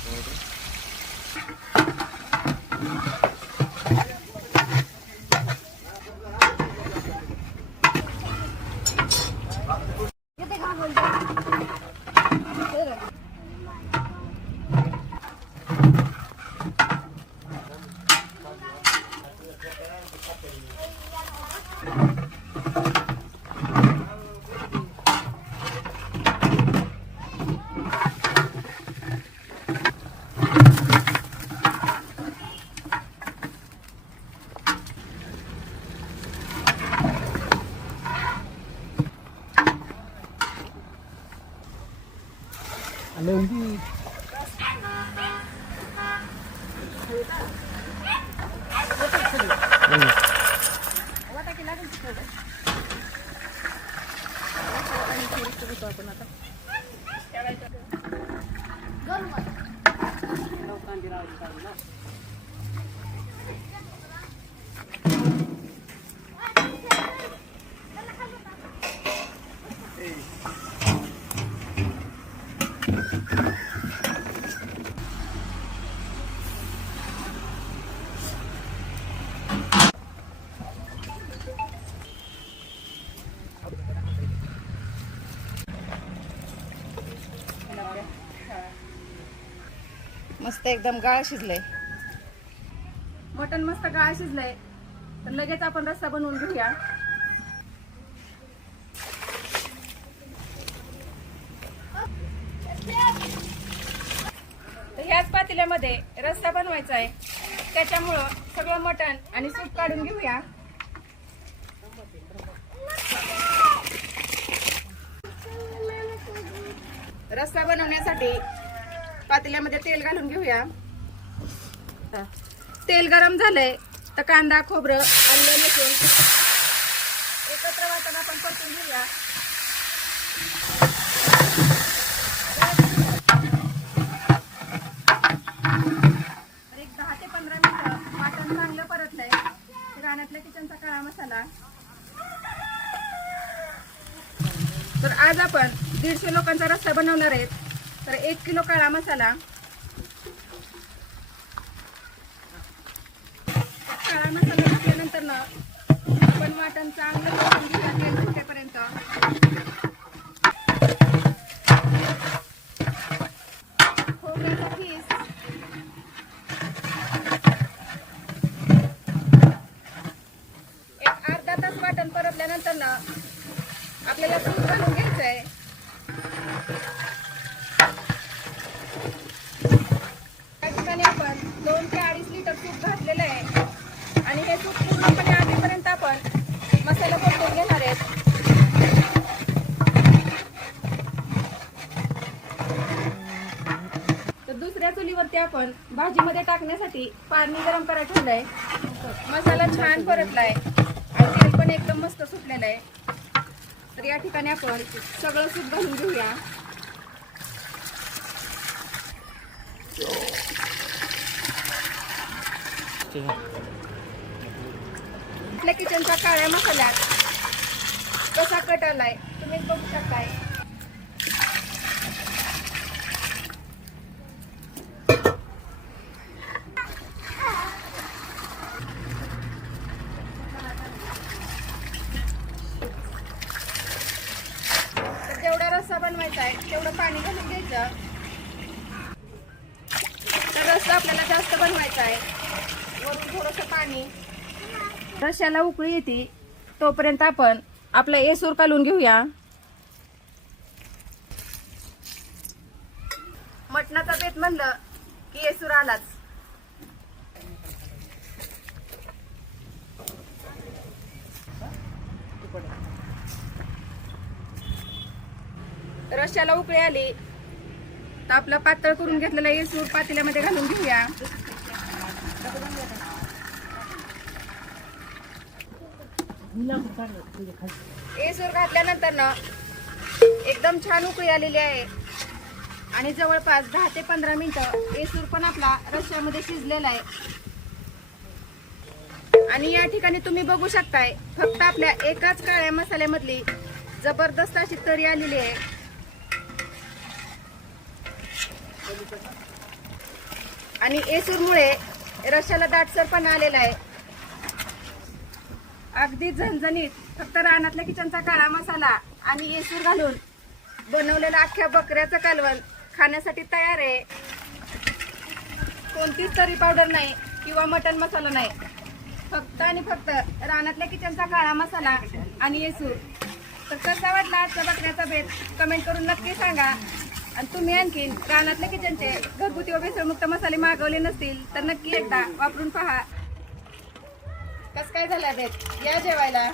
なるほど。Ale hindi. Garuman. Garuman. Garuman. Garuman. मस्त एकदम गाळ शिजलंय. मटण मस्त गाळ शिजलंय. तर लगेच आपण रस्सा बनवून घेऊया. पातेल्यामध्ये रस्सा बनवायचा आहे. त्याच्यामुळं सगळं मटण आणि सूप काढून घेऊया. रस्सा बनवण्यासाठी पातेल्यामध्ये तेल घालून घेऊया. तेल गरम झालंय तर कांदा खोबरं आलं लसूण एकत्र वाटण आपण परतून घेऊया तर एक दहा ते पंधरा मिनिटं वाटण चांगलं परतलंय रानातल्या किचनचा काळा मसाला तर आज आपण दीडशे लोकांचा रस्सा बनवणार आहेत. तर एक किलो काळा मसाला. काळा मसाला टाकल्यानंतर ना आपण वाटण चांगलं करून सुटेपर्यंत खोबऱ्याचा खीस एक अर्धा तास वाटण परतल्यानंतर ना आपल्याला सूप घालून घ्यायचं आहे. त्या ठिकाणी आपण दोन ते अडीच लिटर तूप घातलेलं आहे. आणि हे तूप पूर्णपणे आधीपर्यंत आपण मसाला परतून घेणार आहेत तर दुसऱ्या चुलीवरती आपण भाजीमध्ये टाकण्यासाठी पाणी गरम करायला ठेवलंय. मसाला छान परतलाय. आणि तेल पण एकदम मस्त सुटलेलं आहे. तर या ठिकाणी आपण सगळं सूप घालून घेऊया. आपल्या किचनच्या काळ्या मसाल्यात कसा कट आलाय तुम्ही बघू शकताय तर जेवढा रस्सा बनवायचा आहे. तेवढं पाणी घालून घ्यायचं. तर रस्सा आपल्याला जास्त बनवायचा आहे. वरून थोडंसं पाणी. रश्याला उकळी येते. तोपर्यंत आपण आपला एसूर कालून घेऊया. मटणाचा बेत म्हणलं की एसूर आलाच. रश्याला उकळी आली तर आपलं पातळ करून घेतलेलं येसूर पातेल्यामध्ये घालून घेऊया. येसूर घातल्यानंतर ना एकदम छान उकळी आलेली आहे. आणि जवळपास दहा ते पंधरा मिनिटं येसूर पण आपला रश्यामध्ये शिजलेला आहे. आणि या ठिकाणी तुम्ही बघू शकताय फक्त आपल्या एकाच काळ्या मसाल्यामधली जबरदस्त अशी तरी आलेली आहे. आणि येसूरमुळे रशाला दाटसरपणा आलेला आहे. अगदी झणझणीत फक्त रानातल्या किचनचा काळा मसाला आणि येसूर घालून बनवलेलं अख्ख्या बकऱ्याचं कालवण खाण्यासाठी तयार आहे. कोणतीच तरी पावडर नाही किंवा मटन मसाला नाही. फक्त आणि फक्त रानातल्या किचनचा काळा मसाला आणि येसूर तर कसा वाटला आजचा बकऱ्याचा बेत कमेंट करून नक्की सांगा. आणि तुम्ही आणखीन रानातल्या किचनचे घरगुती व भेसळमुक्त मसाले मागवले नसतील तर नक्की एकदा वापरून पहा. कस काय झाला बेत या जेवायला.